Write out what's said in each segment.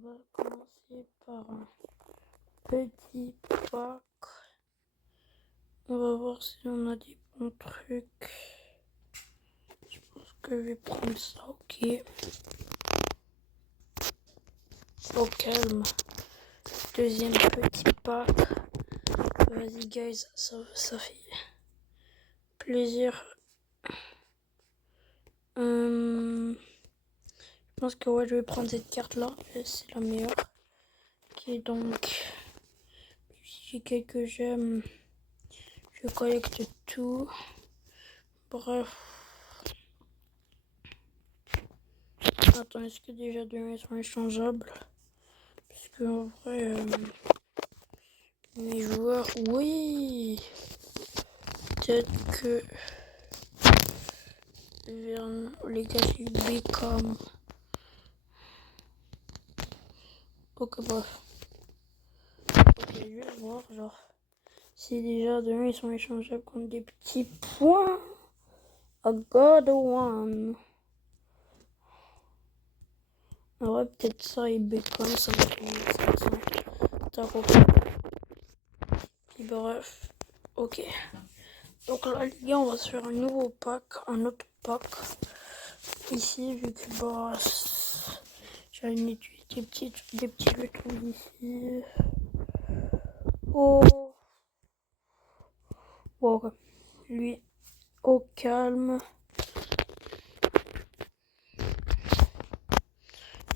va commencer par un petit pack. On va voir si on a des bons trucs. Je pense que je vais prendre ça, ok. Au calme. Deuxième petit pack. Vas-y guys, ça fait plaisir. Je pense que ouais, je vais prendre cette carte là, c'est la meilleure. Ok, donc j'ai quelques gemmes, je collecte tout. Bref. Attends, est-ce que déjà deux sont échangeables? Parce que en vrai, mes joueurs, oui. Peut-être que vers les gars du Beckham. Ok, bref. Ok, je vais voir, genre, si déjà deux ils sont échangeables contre des petits points. I got one. En vrai, peut-être ça et Beckham, ça va être 500 tarot. Puis bref, ok. Donc là, les gars, on va se faire un nouveau pack, un autre pack. Ici, vu que bah, j'ai une étude, des petits trucs ici. Oh, wow. Lui, au calme.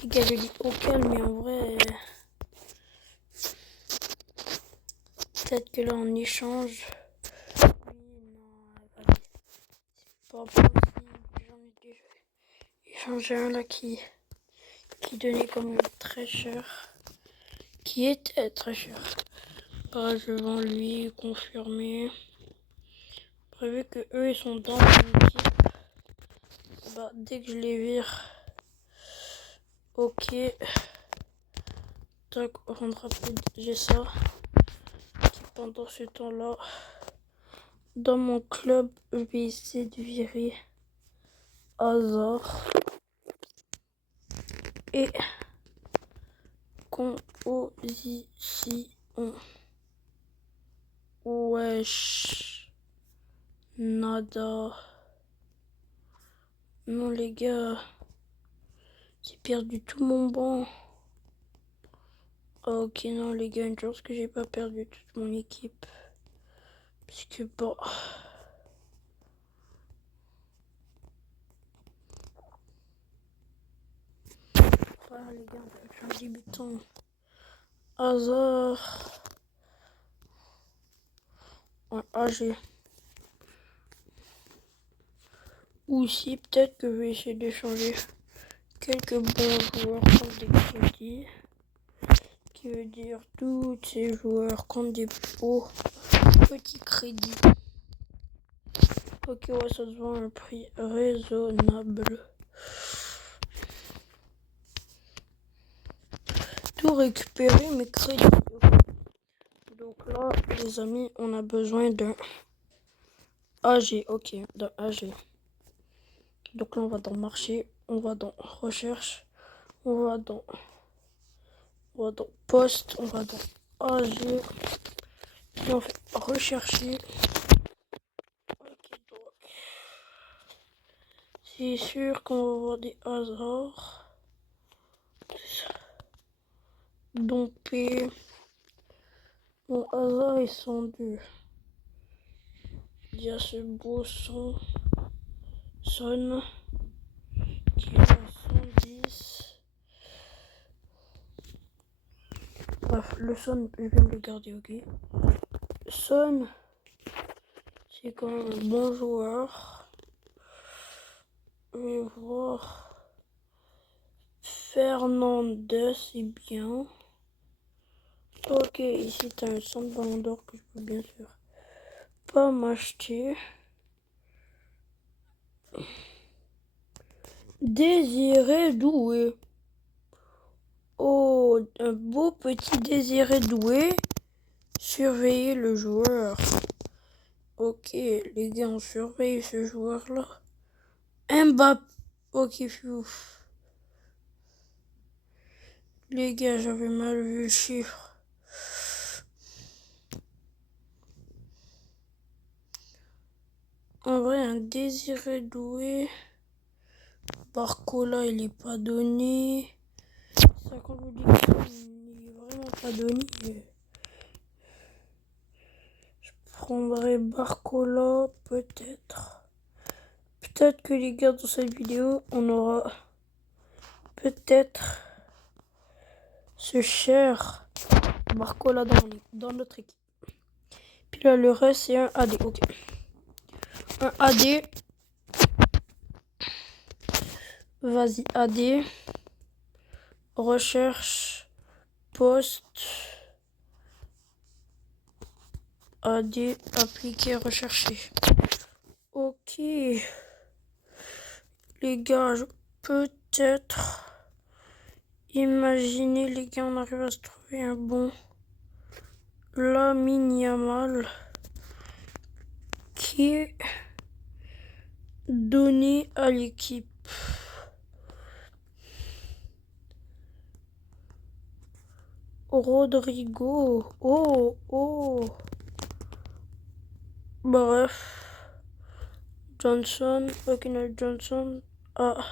Les gars, je dis au calme, mais en vrai, peut-être que là, on échange. Oui, non, allez, c'est pas possible. J'en ai déjà échangé un là qui donnait quand même très cher. Qui était très cher. Bah, je vends lui, confirmé. Prévu que eux ils sont dans mon équipe. Bah, dès que je les vire. Ok. Tac, rendre rapide, j'ai ça. Qui pendant ce temps-là, dans mon club, je vais essayer de virer hasard. Et composition. Wesh. Nada. Non les gars. J'ai perdu tout mon banc. Ok non les gars, une chance que j'ai pas perdu toute mon équipe. Parce que bon. Voilà les gars, on va faire un débutant. Hasard. Ouais, AG. Ou si peut-être que je vais essayer d'échanger quelques bons joueurs contre des crédits. Qui veut dire tous ces joueurs contre des beaux petits crédits. Ok, ouais, ça se vend à un prix raisonnable. Tout récupérer mes crédits. Donc là, les amis, on a besoin d'un AG. Ok, d'un AG. Donc là, on va dans marché, on va dans recherche, on va dans poste, on va dans AG. Et on fait rechercher. Ok, donc c'est sûr qu'on va avoir des hasards. Donc, mon hasard, ils sont deux. Il y a ce beau son qui est à 110. Bref, le son, je vais me le garder, ok. Son, c'est quand même un bon joueur. Je vais voir. Fernandez, c'est bien. Ok, ici t'as un son de ballon d'or que je peux bien sûr pas m'acheter. Désiré Doué. Oh, un beau petit Désiré Doué. Surveillez le joueur. Ok, les gars, on surveille ce joueur-là. Mbappé. Ok, ouf. Les gars, j'avais mal vu le chiffre. En vrai, un Désiré Doué. Barcola, il est pas donné. 50 Dixon, il est vraiment pas donné. Je prendrais Barcola, peut-être. Peut-être que les gars, dans cette vidéo, on aura peut-être ce cher Barcola dans notre équipe. Puis là, le reste, c'est un AD. Ok. Un AD. Vas-y, AD. Recherche. Poste. AD. Appliquer. Rechercher. Ok. Les gars, peut-être. Imaginez, les gars, on arrive à se trouver un bon Lamine Yamal qui est donné à l'équipe. Rodrigo. Oh. Bref. Johnson. Buckner Johnson. Ah.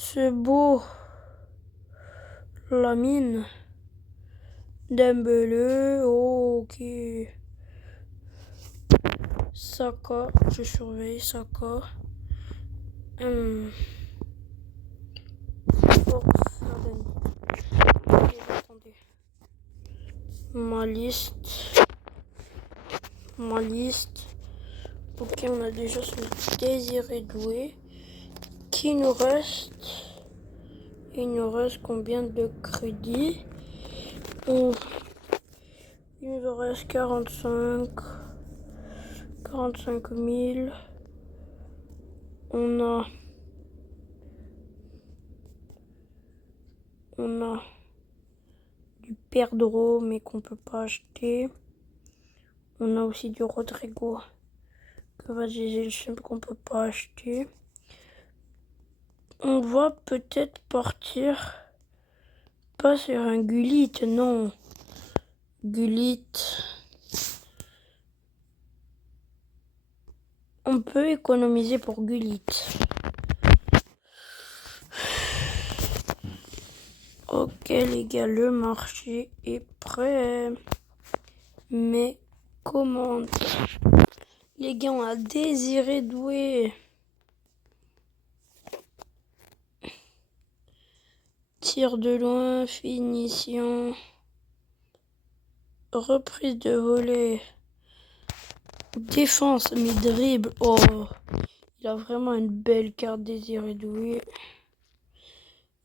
C'est beau. Lamine. Dembélé. Oh, ok. Saka. Je surveille Saka. Attendez. Ma liste. Ok, on a déjà ce Désiré Doué. Qui nous reste? Il nous reste combien de crédits? Il nous reste 45 000. On a du Pedro, mais qu'on peut pas acheter. On a aussi du Rodrigo, que vas-y, le simple qu'on peut pas acheter. On va peut-être partir pas sur un Gullit, non. Gullit. On peut économiser pour Gullit. Ok les gars, le marché est prêt. Mes commandes. Les gars, on a Désiré Doué. Tir de loin, finition. Reprise de volée. Défense, mais dribble. Oh, il a vraiment une belle carte Désiré Doué.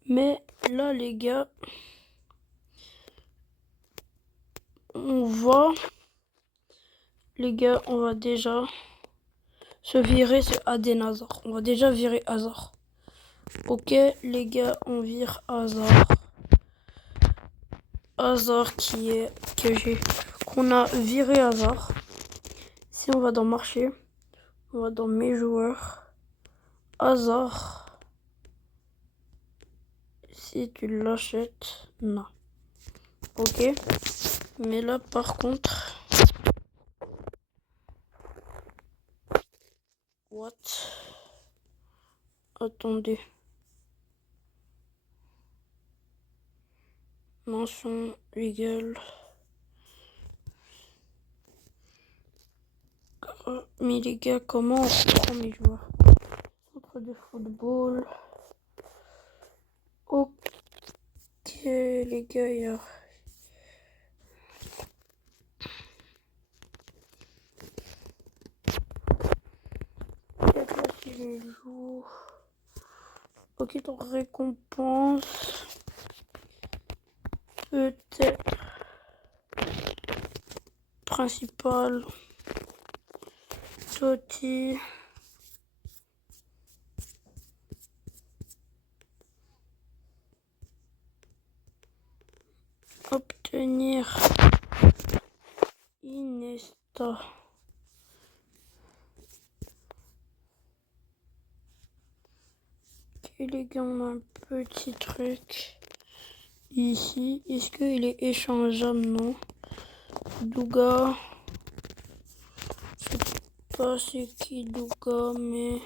Mais là, les gars, on va déjà se virer ce Eden Hazard. On va déjà virer Hazard. Ok, les gars, on vire Hazard. Hazard qu'on a viré Hazard. Si on va dans marché, on va dans mes joueurs. Hazard. Si tu l'achètes, non. Ok. Mais là, par contre... What? Attendez. Mention égale. Mais les gars, comment on reprend mes joueurs? Centre de football. Ok, les gars, il y a... Si je joue... Ok, donc récompense. Peut-être. Principal. Totti. Obtenir. Iniesta. Ok. les gars, on a un petit truc ici. Est-ce qu'il est échangeable? Non. Douga. Je sais pas c'est qui Douga, mais...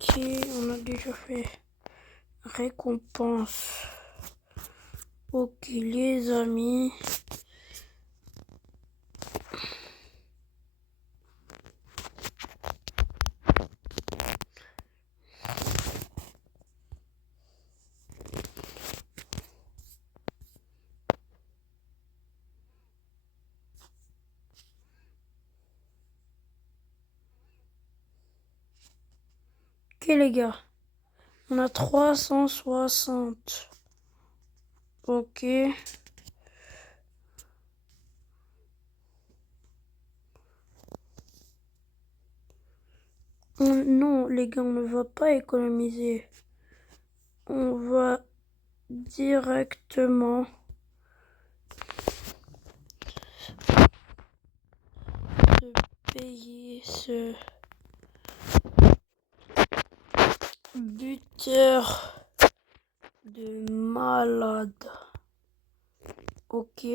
Ok, on a déjà fait récompense. Ok, les amis. Ok les gars, on a 360. Ok. Non les gars, on ne va pas économiser. On va directement se payer ce buteur de malade. Ok.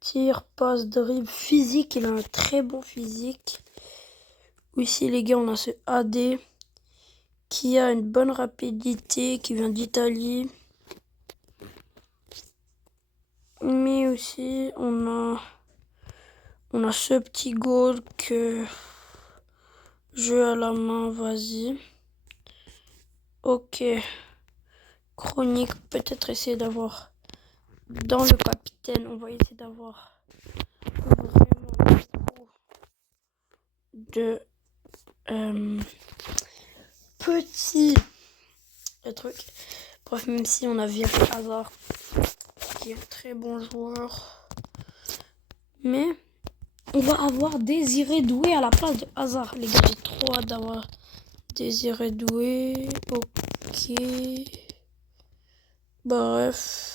Tir, passe, dribble, physique. Il a un très bon physique. Ici les gars, on a ce AD qui a une bonne rapidité, qui vient d'Italie. Mais aussi on a ce petit goal que jeu à la main, vas-y. Ok. Chronique, peut-être essayer d'avoir dans le capitaine, on va essayer d'avoir vraiment beaucoup de petits trucs. Bref, même si on a viré Hazard, qui est un très bon joueur. Mais on va avoir Désiré Doué à la place de Hazard. Les gars, j'ai trop hâte d'avoir Désiré Doué. Ok. Bref.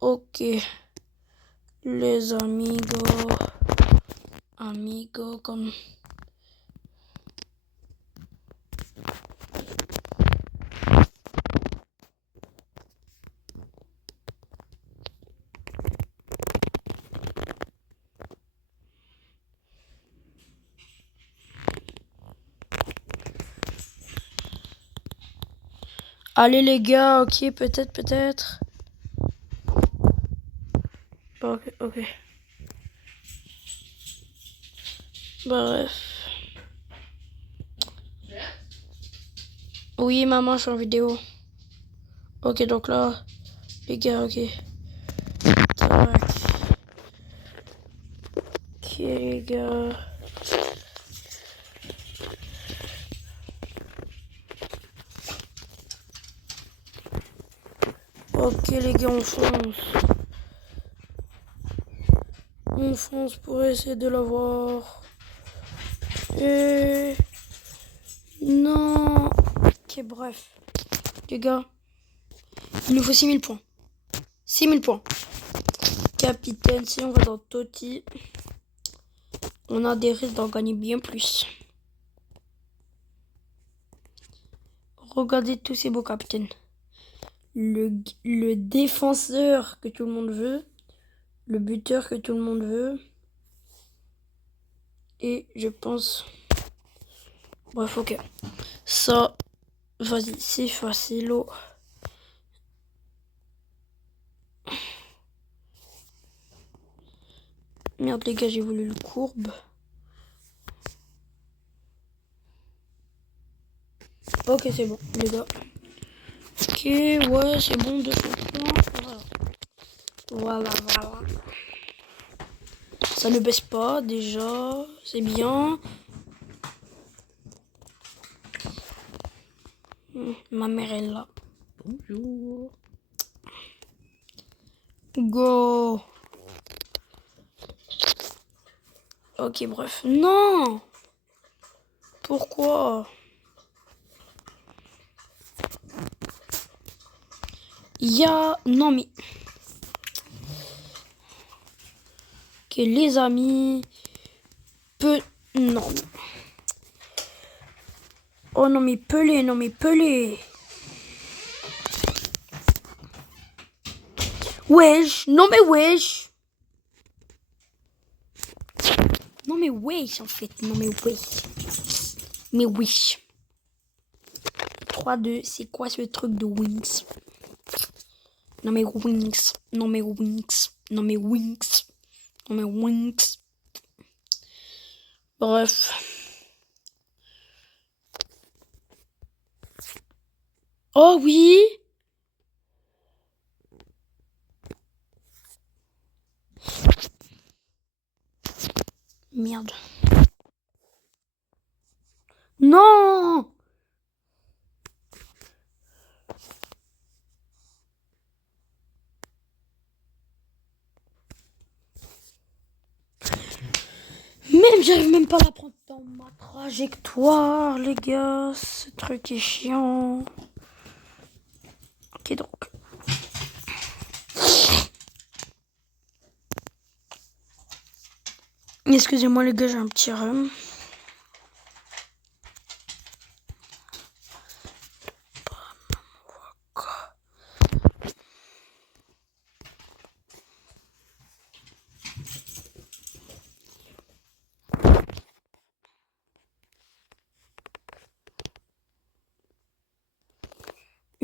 Ok. Les amigos comme... Allez les gars, ok, peut-être. Ok. Bref. Oui, maman, je suis en vidéo. Ok, donc là, les gars, ok. Tac. Ok, les gars. Ok, les gars, on fonce. On fonce pour essayer de l'avoir. Et... Non. Ok, bref. Les gars, il nous faut 6000 points. 6000 points. Capitaine, si on va dans Totti, on a des risques d'en gagner bien plus. Regardez tous ces beaux capitaines. Le défenseur que tout le monde veut. Le buteur que tout le monde veut. Et je pense... Bref, ok. Ça, vas-y, c'est facile. Oh. Merde les gars, j'ai voulu le courbe. Ok, c'est bon, les gars. Ok, ouais, c'est bon, 200 points. Voilà. Ça ne baisse pas, déjà. C'est bien. Ma mère est là. Bonjour. Go. Ok, bref. Non. Pourquoi? Non, mais... Ok, les amis. Non. Oh non mais pelé, non mais pelé. Wesh, non mais wesh. Non mais wesh en fait, non mais wesh. Mais wesh. 3-2, c'est quoi ce truc de wings? Non mais wings, non mais wings, non mais wings, non mais wings. Bref. Oh oui. Merde. Non. Même, j'arrive même pas à la prendre dans ma trajectoire, les gars. Ce truc est chiant. Ok, donc. Excusez-moi, les gars, j'ai un petit rhume.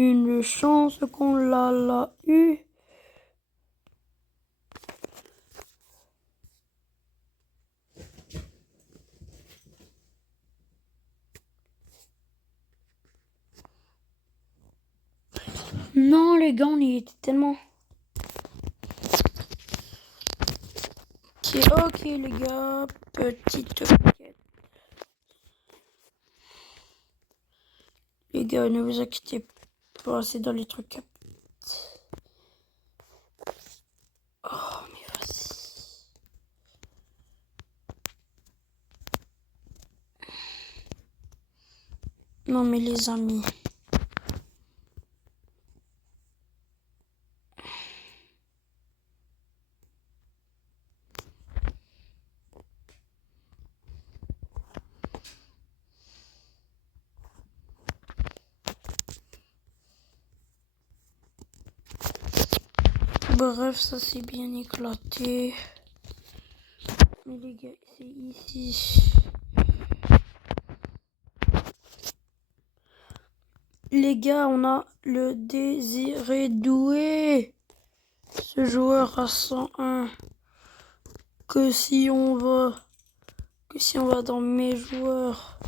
Une chance qu'on l'a eu. Non, les gars, on y était tellement. Ok, les gars, petite quête. Les gars, ne vous inquiétez pas, c'est dans les trucs. Oh, mais vas-y. Non, mais les amis. Bref, ça s'est bien éclaté. Mais les gars, c'est ici. Les gars, on a le Désiré Doué. Ce joueur à 101. Que si on va dans mes joueurs,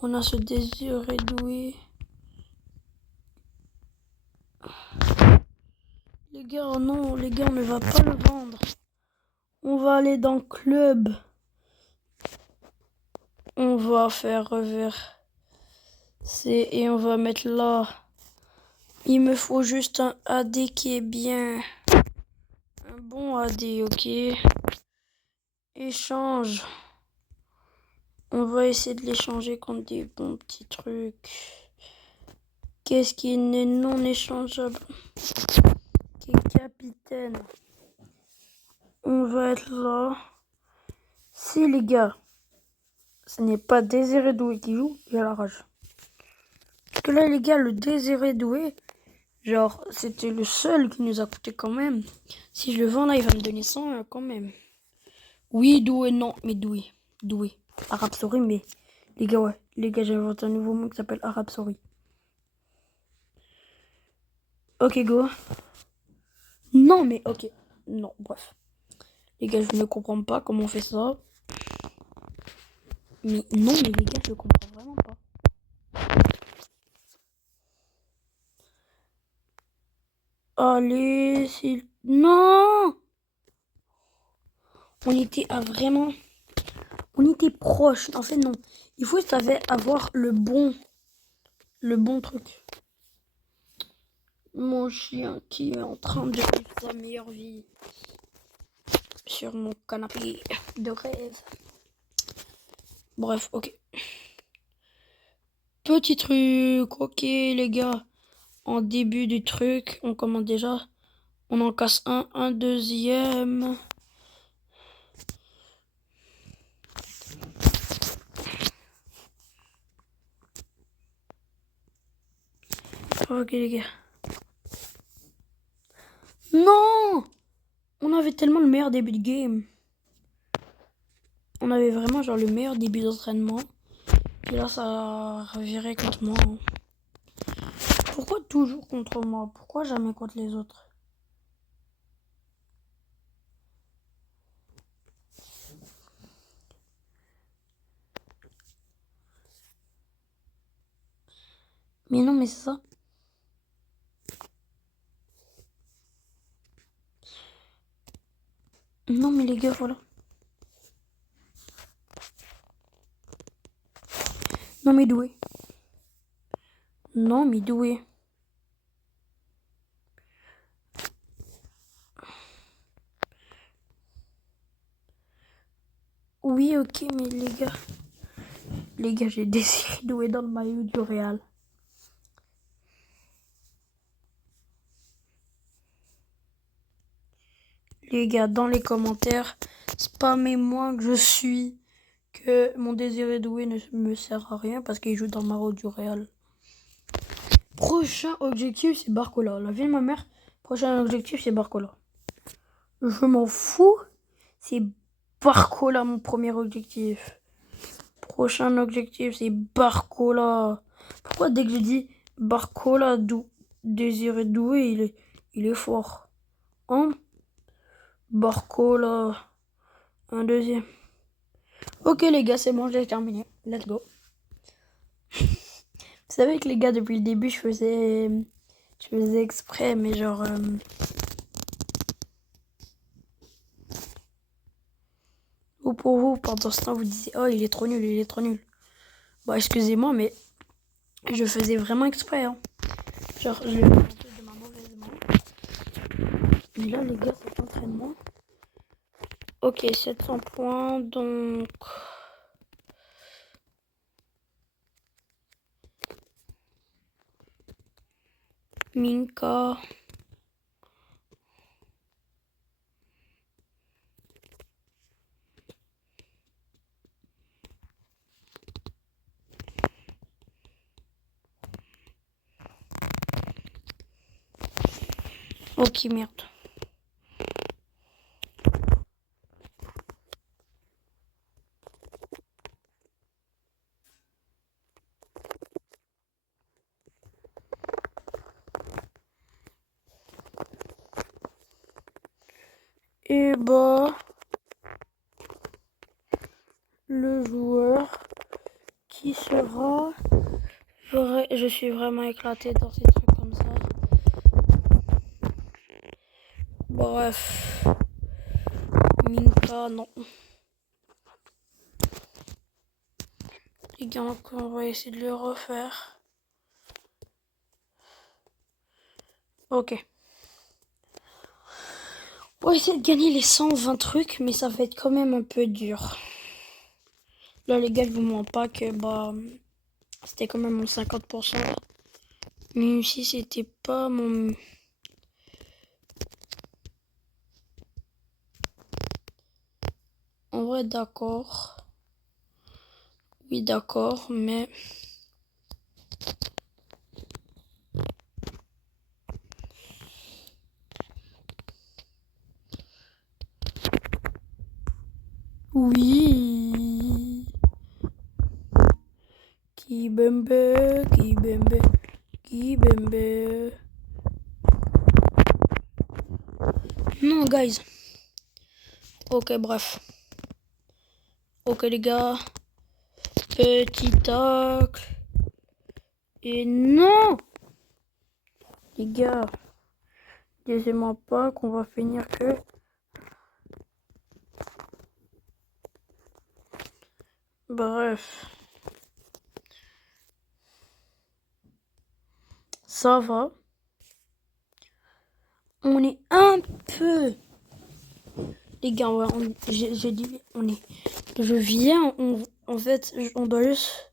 on a ce Désiré Doué. Les gars, non, les gars, on ne va pas le vendre. On va aller dans le club. On va faire revers. Et on va mettre là. Il me faut juste un AD qui est bien. Un bon AD, ok. Échange. On va essayer de l'échanger contre des bons petits trucs. Qu'est-ce qui n'est non échangeable? Qui est capitaine. On va être là. Si les gars, ce n'est pas Désiré Doué qui joue, j'ai la rage. Parce que là les gars, le Désiré Doué, genre c'était le seul qui nous a coûté quand même. Si je le vends là, il va me donner 100 quand même. Oui, Doué, non, mais Doué. Doué. Arabe Sorry, mais les gars, ouais. Les gars, j'ai inventé un nouveau mot qui s'appelle Arabe Sorry. Ok, go. Non, mais ok. Non, bref. Les gars, je ne comprends pas comment on fait ça. Mais non, mais les gars, je ne comprends vraiment pas. Allez, s'il... Non! On était à vraiment... On était proche. En fait, non. Il faut avoir le bon truc. Mon chien qui est en train de vivre sa meilleure vie. Sur mon canapé de rêve. Bref, ok. Petit truc, ok les gars. En début du truc, on commence déjà. On en casse un deuxième. Ok les gars. Non! On avait tellement le meilleur début de game. On avait vraiment genre le meilleur début d'entraînement. Et là ça a reviré contre moi. Pourquoi toujours contre moi? Pourquoi jamais contre les autres? Mais non mais c'est ça. Non mais les gars voilà. Non mais doué. Non mais doué. Oui ok mais les gars. Les gars j'ai décidé doué dans le maillot du Real. Les gars dans les commentaires, spammez-moi que je suis. Que mon Désiré Doué ne me sert à rien parce qu'il joue dans le maillot du Real. Prochain objectif, c'est Barcola. La vie de ma mère, prochain objectif, c'est Barcola. Je m'en fous. C'est Barcola, mon premier objectif. Prochain objectif, c'est Barcola. Pourquoi dès que je dis Barcola, Désiré Doué, il est fort. Hein? Barcola. Un deuxième. Ok les gars, c'est bon, j'ai terminé. Let's go. Vous savez que les gars, depuis le début, je faisais exprès, mais genre... Ou pour vous, pendant ce temps, vous disiez, oh, il est trop nul, il est trop nul. Bah, excusez-moi, mais je faisais vraiment exprès, hein. Genre, je l'ai fait de ma mauvaise main. Mais là, les gars, cet entraînement... Ok, 700 points, donc... Minka... Ok, merde. Et bah... Le joueur qui sera... Je suis vraiment éclaté dans ces trucs comme ça. Bref. Minka, non. Les gars, on va essayer de le refaire. Ok. On va essayer de gagner les 120 trucs, mais ça va être quand même un peu dur. Là, les gars, je vous mens pas que bah c'était quand même mon 50%. Même si c'était pas mon... En vrai, d'accord. Oui, d'accord, mais... Oui. Kibembe, Kibembe, Kibembe. Non, guys. Ok, bref. Ok, les gars. Petit tacle. Et non! Les gars. Disez-moi pas qu'on va finir que... Bref. Ça va. On est un peu... Les gars, ouais, j'ai dit... On est... Je viens... en fait, on doit juste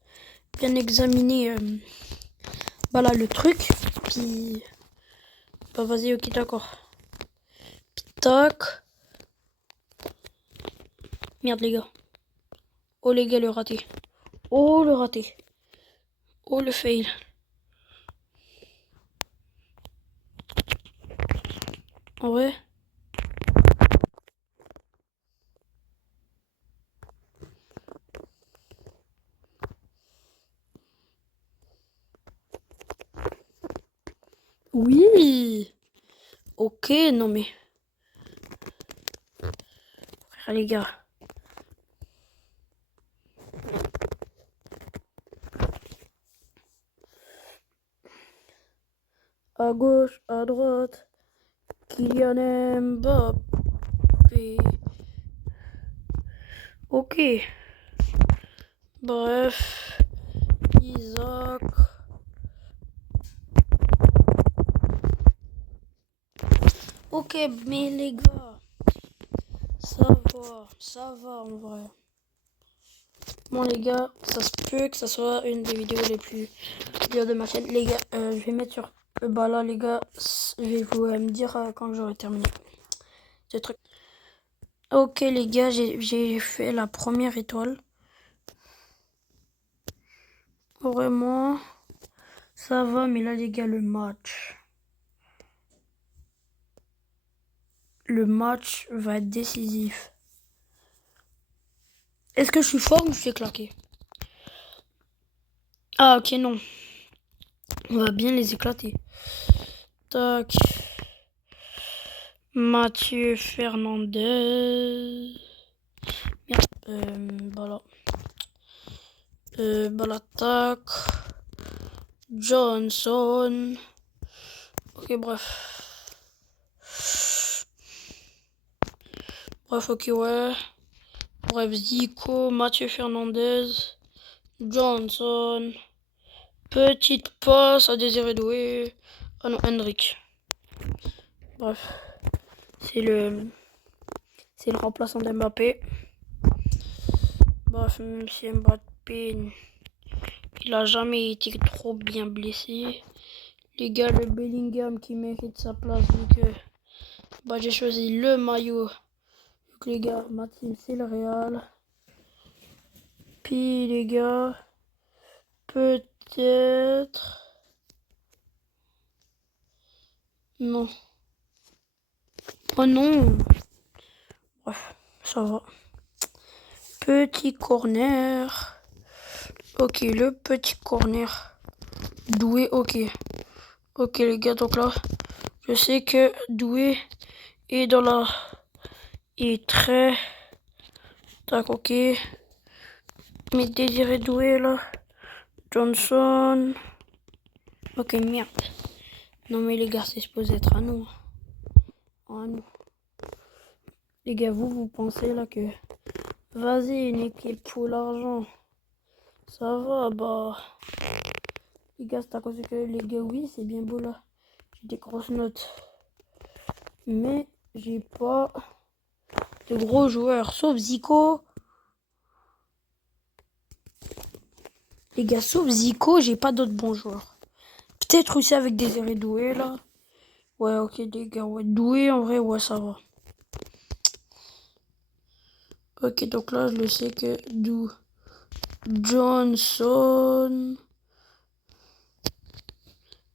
bien examiner... bah là, le truc. Puis... Bah vas-y, ok, d'accord. Tac. Merde, les gars. Oh, les gars, le raté. Oh, le raté. Oh, le fail. Ouais. Oui. Ok, non mais... Frère, les gars. À gauche, à droite. Kylian Mbappé. Ok. Bref. Isaac. Ok, mais les gars. Ça va en vrai. Bon les gars, ça se peut que ça soit une des vidéos les plus dures de ma chaîne. Les gars, je vais mettre sur... Bah là les gars, je vais vous me dire quand j'aurai terminé ce truc. Ok les gars, j'ai fait la première étoile. Vraiment, ça va, mais là les gars, le match va être décisif. Est-ce que je suis fort ou je suis claqué? Ah ok, non. On va bien les éclater. Tac. Mathieu Fernandez. Merde. Voilà. Tac. Johnson. Ok, bref. Bref, ok, ouais. Bref, Zico, Mathieu Fernandez, Johnson. Petite passe à Désiré Doué. Ah non, Hendrik. Bref. C'est le remplaçant d'Mbappé. Bref, même si Mbappé, il a jamais été trop bien blessé. Les gars, le Bellingham qui mérite sa place vu que j'ai choisi le maillot. Donc les gars, ma team c'est le Real. Puis les gars, peut-être... Non. Oh non. Bref, ça va. Petit corner. Ok, le petit corner. Doué, ok. Ok les gars, donc là, je sais que Doué est dans la... Il est très... Tac, ok. Mais Désiré Doué là. Johnson. Ok, merde. Non mais les gars, c'est supposé être à nous. À nous. Les gars, vous pensez là que... Vas-y, une équipe pour l'argent. Ça va, bah... Les gars, c'est à cause que les gars, oui, c'est bien beau là. J'ai des grosses notes. Mais j'ai pas de gros joueurs. Sauf Zico. Les gars, sauf Zico, j'ai pas d'autres bons joueurs. Peut-être aussi avec Désiré Doué là. Ouais, ok, les gars, ouais. Doué, en vrai, ouais, ça va. Ok, donc là, je le sais que Johnson.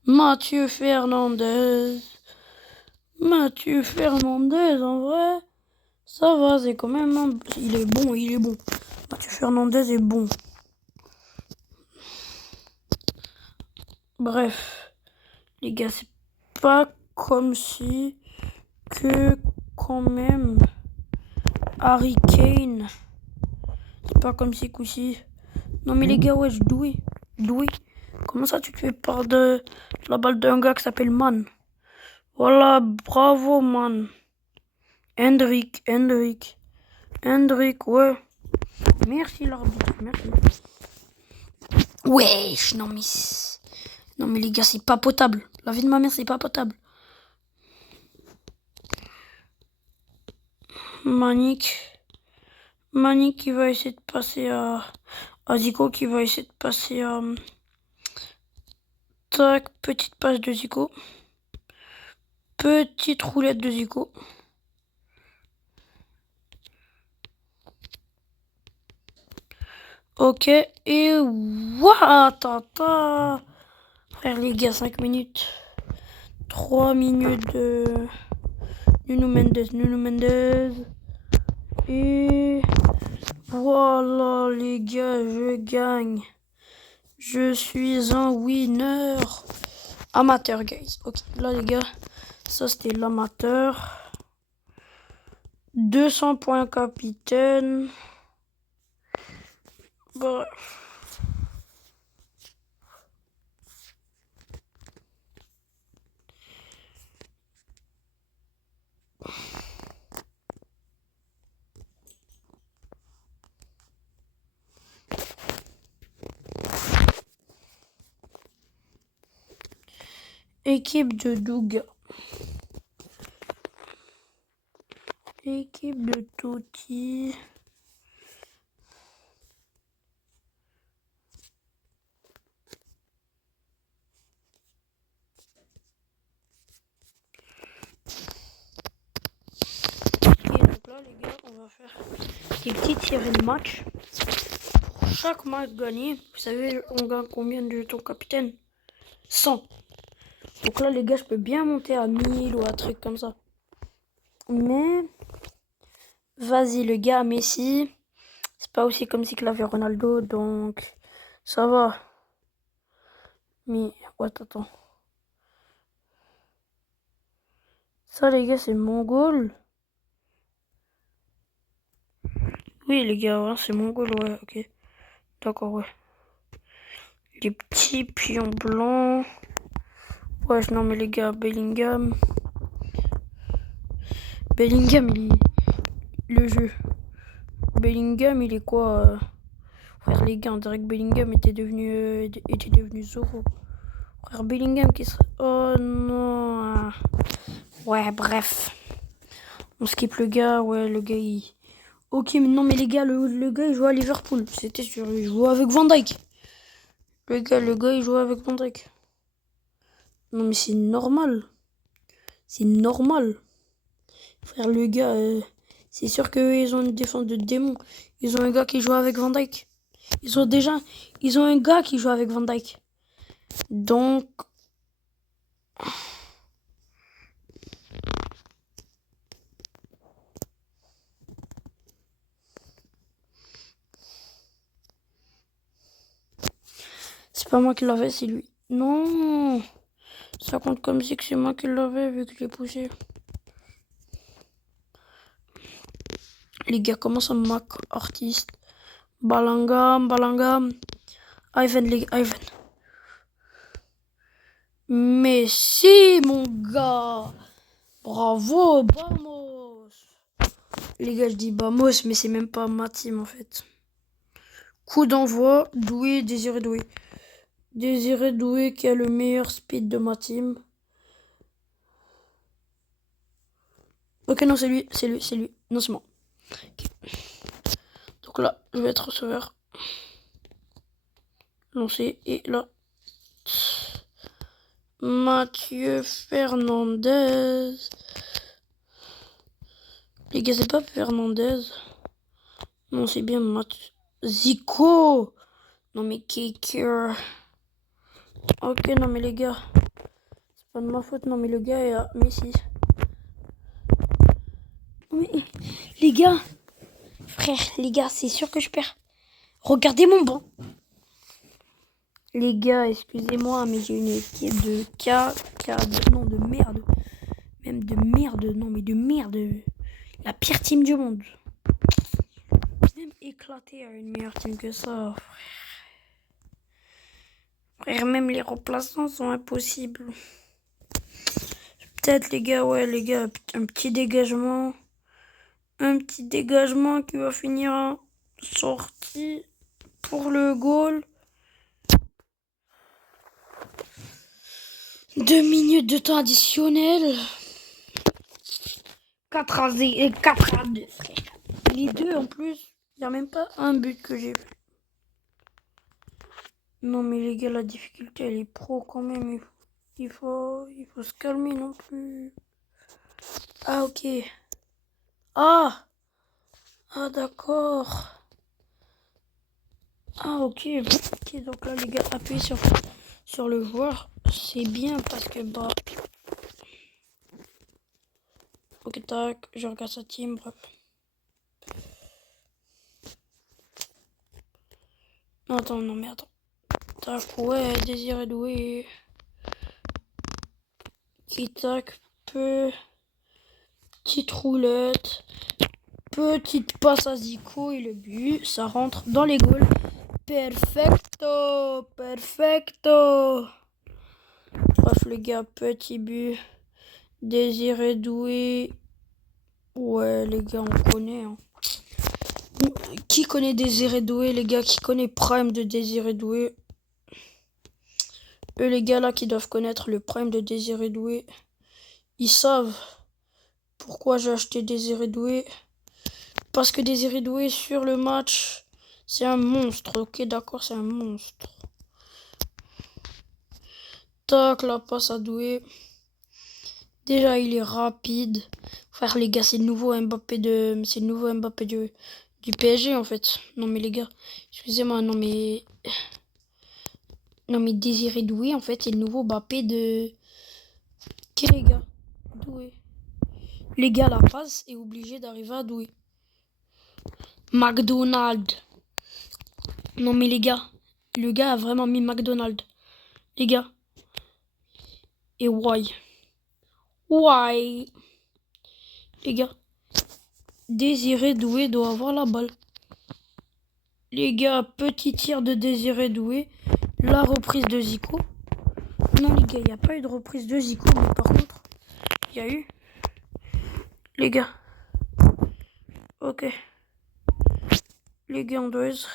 Mathieu Fernandez. Mathieu Fernandez, en vrai, ça va, c'est quand même... Il est bon, il est bon. Mathieu Fernandez est bon. Bref, les gars, c'est pas comme si que quand même Harry Kane, c'est pas comme si coup-ci. Non mais les gars, ouais, Doué. Comment ça tu te fais part de la balle d'un gars qui s'appelle Man? Voilà, bravo Man. Hendrik, ouais. Merci l'arbitre, merci. Wesh, non mais les gars, c'est pas potable. La vie de ma mère, c'est pas potable. Manik qui va essayer de passer à Zico qui va essayer de passer à... Tac, petite passe de Zico. Petite roulette de Zico. Ok, et waouh, tata. Frère les gars, 5 minutes. 3 minutes de... Nuno Mendes. Et voilà les gars, je gagne. Je suis un winner. Amateur, guys. Ok, là les gars, ça c'était l'amateur. 200 points capitaine. Bref. Équipe de Douga. Équipe de Totti. Ok, donc là les gars, on va faire des petites séries de matchs. Pour chaque match gagné, vous savez, on gagne combien de jetons capitaine? 100. Donc là les gars, je peux bien monter à 1000 ou un truc comme ça. Mais vas-y, le gars Messi, c'est pas aussi comme si qu'il avait Ronaldo, donc ça va. Mais ouais, attends. Ça les gars, c'est Mongol. Oui les gars, ouais, c'est Mongol, ouais, ok. D'accord, ouais. Les petits pions blancs. Ouais, non mais les gars, Bellingham, le jeu. Bellingham, il est quoi frère, les gars, on dirait que Bellingham était devenu Zoro. Frère, Bellingham qui serait... Oh non. Ouais, bref. On skip le gars, ouais, le gars, il... Ok, mais non, mais les gars, le gars, il joue à Liverpool. C'était sûr, il jouait avec Van Dijk. Le gars, il jouait avec Van Dijk. Non, mais c'est normal. C'est normal. Frère, le gars, c'est sûr qu'ils ont une défense de démon. Ils ont un gars qui joue avec Van Dijk. Ils ont un gars qui joue avec Van Dijk. Donc... C'est pas moi qui l'avais, c'est lui. Non, ça compte comme si que c'est moi qui l'avais vu que je l'ai poussé. Les gars, comment ça Mac artiste? Balangam. Ivan, les gars, Ivan. Mais si, mon gars. Bravo, Bamos. Les gars, je dis Bamos, mais c'est même pas ma team en fait. Coup d'envoi, Doué, Désiré Doué. Désiré Doué qui a le meilleur speed de ma team. Ok, non, c'est lui. Non, c'est moi. Okay. Donc là, je vais être receveur. Lancé. Et là, Mathieu Fernandez. Les gars, c'est pas Fernandez. Non, c'est bien Mathieu. Zico. Non, mais Kicker. Ok, non, mais les gars. C'est pas de ma faute. Non, mais le gars est à Messi. Mais les gars. Frère, les gars, c'est sûr que je perds. Regardez mon banc. Les gars, excusez-moi, mais j'ai une équipe de non, de merde. Même de merde, non, mais de merde. La pire team du monde. Même éclaté à une meilleure team que ça, frère. Frère, même les remplaçants sont impossibles. Peut-être, les gars, ouais, les gars, un petit dégagement. Un petit dégagement qui va finir en sortie pour le goal. 2 minutes de temps additionnel. 4 à 2, frère. Les deux en plus. Il n'y a même pas un but que j'ai vu. Non mais les gars, la difficulté elle est pro quand même. Il faut se calmer non plus. Ah ok. Ah d'accord. Ah ok. Ok, donc là les gars, appuyez sur le joueur. C'est bien parce que bah... Ok, tac, je regarde sa team, bref. Non, attends, non, mais attends. Tac, ouais, Désiré Doué. Qui tac, petite roulette. Petite passe à Zico et le but, ça rentre dans les goals. Perfecto, perfecto. Bref, les gars, petit but. Désiré Doué. Ouais, les gars, on connaît. Hein. Qui connaît Désiré Doué, les gars? Qui connaît Prime de Désiré Doué? Eux, les gars là qui doivent connaître le Prime de Désiré Doué, ils savent pourquoi j'ai acheté Désiré Doué. Parce que Désiré Doué sur le match, c'est un monstre. Ok, d'accord, c'est un monstre. Tac, la passe à Doué. Déjà, il est rapide. Frère, les gars, c'est le nouveau Mbappé du PSG, en fait. Non, mais les gars, excusez-moi, non, mais Désiré Doué, en fait, c'est le nouveau Mbappé de... Ok, les gars, Doué. Les gars, la passe est obligée d'arriver à Doué. McDonald's. Non, mais les gars, le gars a vraiment mis McDonald's. Les gars. Et why? Why? Les gars, Désiré Doué doit avoir la balle. Les gars, petit tir de Désiré Doué. La reprise de Zico. Non, les gars, il n'y a pas eu de reprise de Zico, mais par contre, il y a eu. Les gars. Ok. Les gars, on doit être...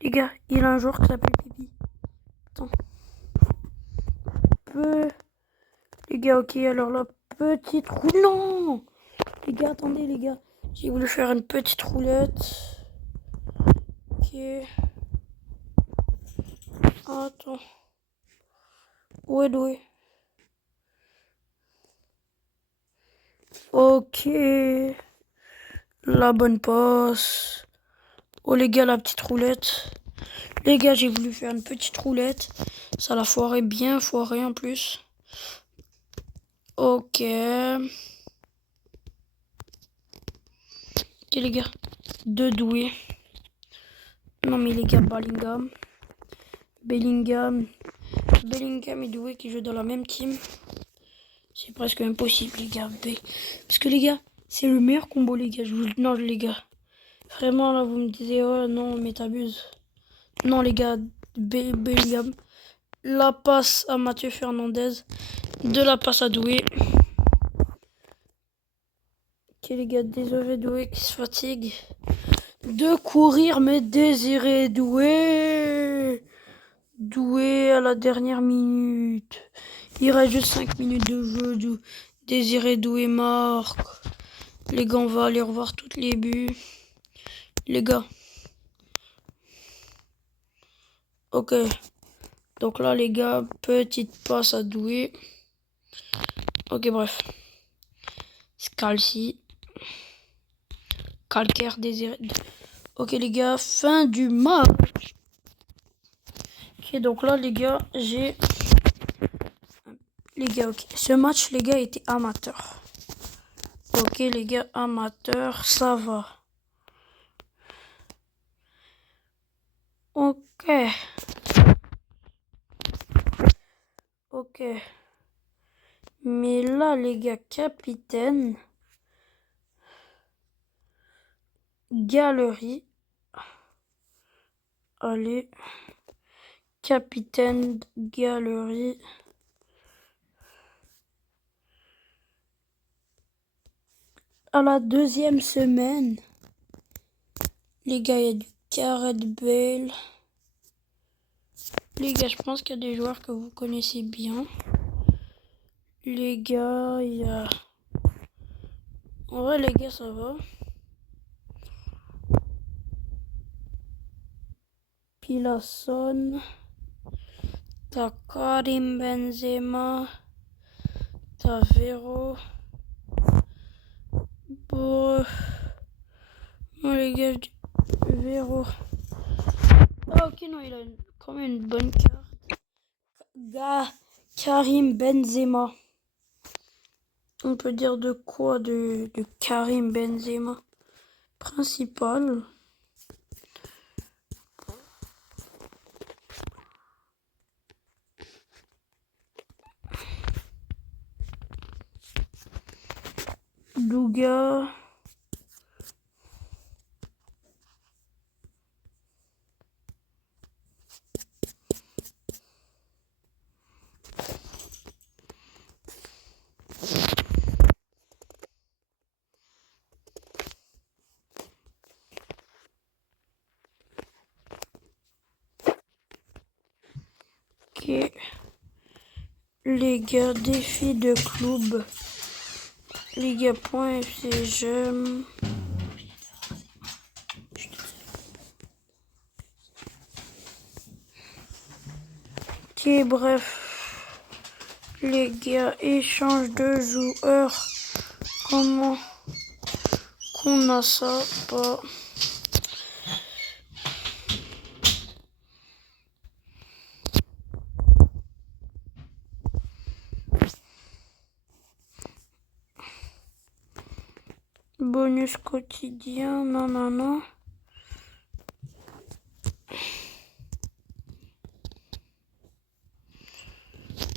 Les gars, il a un joueur qui s'appelle Pipi. Attends. Les gars, ok, alors la petite roue. Non! Les gars, attendez, les gars. J'ai voulu faire une petite roulette. Ok. Attends. Ouais, Doué. Ok. La bonne passe. Oh, les gars, la petite roulette. Les gars, j'ai voulu faire une petite roulette. Ça l'a foiré, bien foiré en plus. Ok. Ok, les gars. Deux Doué. Non, mais les gars, Bellingham et Doué qui jouent dans la même team. C'est presque impossible, les gars. Parce que, les gars, c'est le meilleur combo, les gars. Non, les gars. Vraiment, là, vous me disiez, oh non, mais t'abuses. Non, les gars, Bellingham. La passe à Mathieu Fernandez. De la passe à Doué. Ok, les gars, désolé, Doué qui se fatigue. De courir, mais Désiré Doué. Doué à la dernière minute. Il reste juste 5 minutes de jeu. Désiré Doué marque. Les gars, on va aller revoir tous les buts. Les gars. Ok. Donc là, les gars, petite passe à Doué. Ok, bref. Scalci. Calcaire, Désiré. Ok, les gars, fin du match. Ok, donc là, les gars, j'ai... Les gars, ok. Ce match, les gars, était amateur. Ok, les gars, amateur, ça va. Ok. Ok. Mais là, les gars, capitaine. Galerie. Allez. Capitaine, galerie. À la deuxième semaine. Les gars, il y a du Gareth Bale. Les gars, je pense qu'il y a des joueurs que vous connaissez bien. Les gars, il y a... En vrai, les gars, ça va. Pilasson. T'as Karim Benzema. T'as Vero. Bon, les gars, Vero. Ah, ok, non, il a quand même une bonne carte. Karim Benzema. On peut dire de quoi? De Karim Benzema. Principal. Douga. Ok. Les gars, défi de club. Liga.fc, j'aime. Ok, bref. Les gars, échange de joueurs. Comment qu'on a ça? Pas. Bonus quotidien, non, non, non.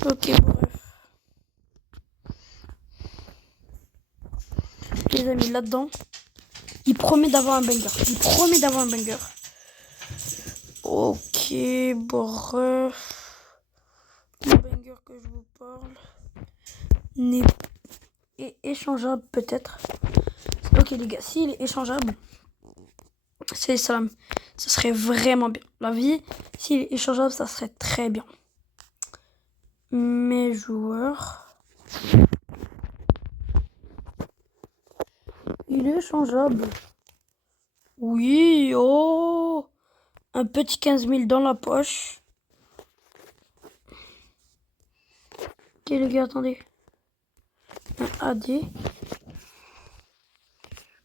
Ok, bref. Les amis, là-dedans, il promet d'avoir un banger. Il promet d'avoir un banger. Ok, bref. Le banger que je vous parle est échangeable peut-être. Ok les gars, s'il est échangeable, c'est ça. Ça serait vraiment bien. La vie, s'il est échangeable, ça serait très bien. Mes joueurs. Il est échangeable. Oui, oh. Un petit 15 000 dans la poche. Ok les gars, attendez. Un AD.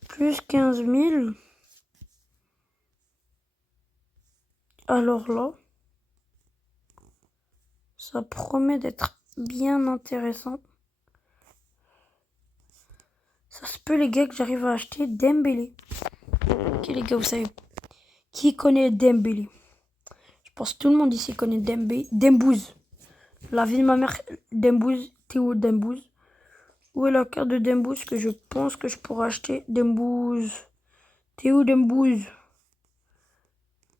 Plus 15 000. Alors là, ça promet d'être bien intéressant. Ça se peut les gars que j'arrive à acheter Dembélé. Ok les gars, vous savez qui connaît Dembélé? Je pense que tout le monde ici connaît Dembouz. La vie de ma mère, Dembouz, Théo Dembouz. Où est la carte de Dembouz que je pense que je pourrais acheter? Dembouz. Théo Dembouz.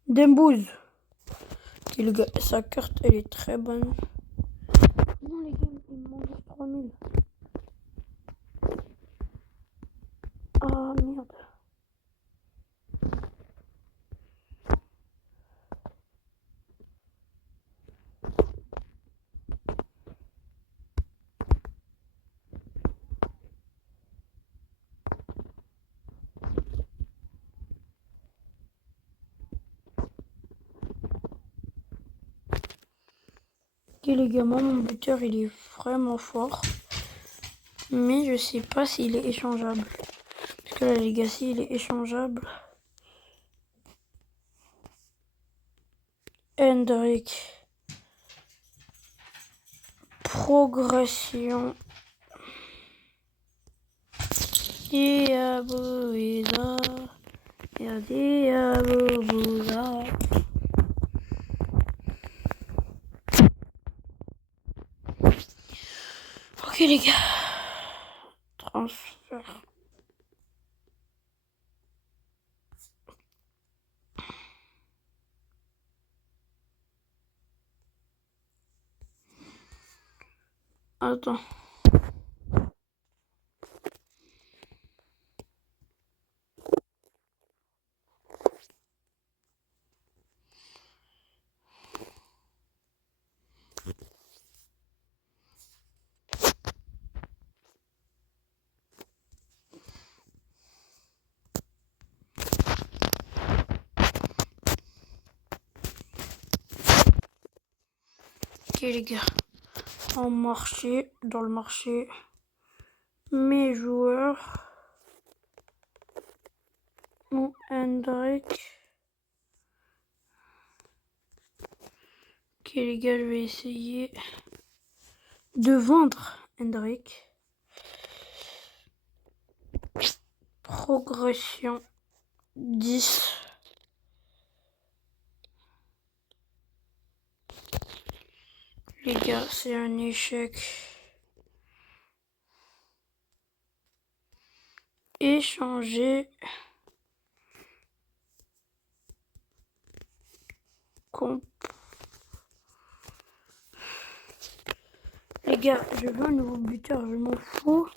Dembouz. Ok les gars, sa carte elle est très bonne. Non les gars, il me manque 3000. Ah merde. Ok les gars, moi mon buteur il est vraiment fort. Mais je sais pas s'il est échangeable. Parce que la Legacy il est échangeable. Hendrik. Progression. Diabouza. Diabouza. Ok les gars. Transfert. Attends. Ok les gars. En marché, dans le marché. Mes joueurs. Mon Hendrik. Ok les gars, je vais essayer de vendre Hendrik. progression 10. Les gars, c'est un échec. Échanger. Les gars, je veux un nouveau buteur, je m'en fous.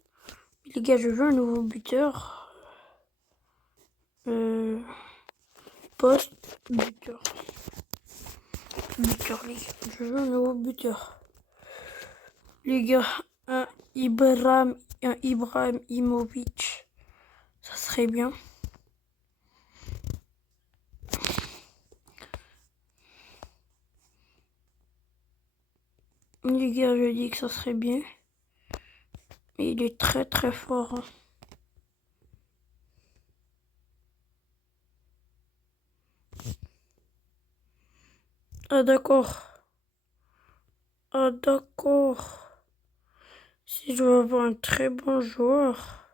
Les gars, je veux un nouveau buteur. Poste, buteur. Buteur, les gars. Je veux un nouveau buteur. Les gars, un Ibrahimovic. Ça serait bien. Les gars, je dis que ça serait bien. Mais il est très très fort. Hein. Ah d'accord. Ah d'accord. Si je veux avoir un très bon joueur,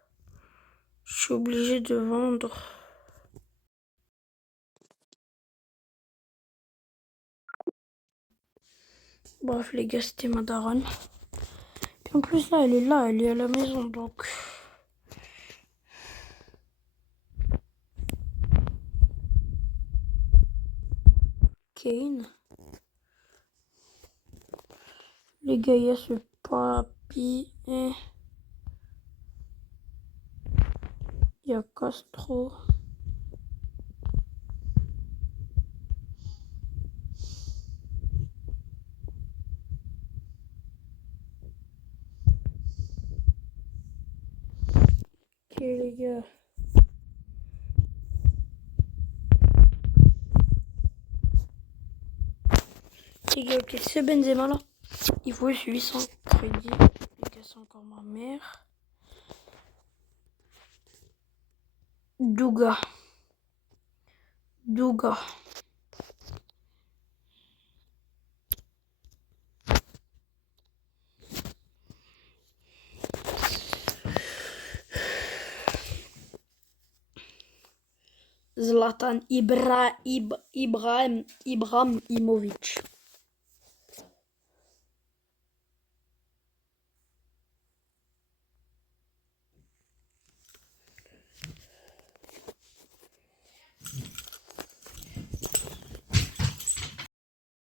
je suis obligé de vendre. Bref les gars, c'était ma daronne. Puis en plus là, elle est à la maison donc. Kane. Les gars, il y a ce papy. Il y a Castro. Ok les gars. Les gars, ok, c'est Benzema là. Il faut 800 crédits. Les gars, c'est encore ma mère. Douga. Zlatan Ibrahimovic.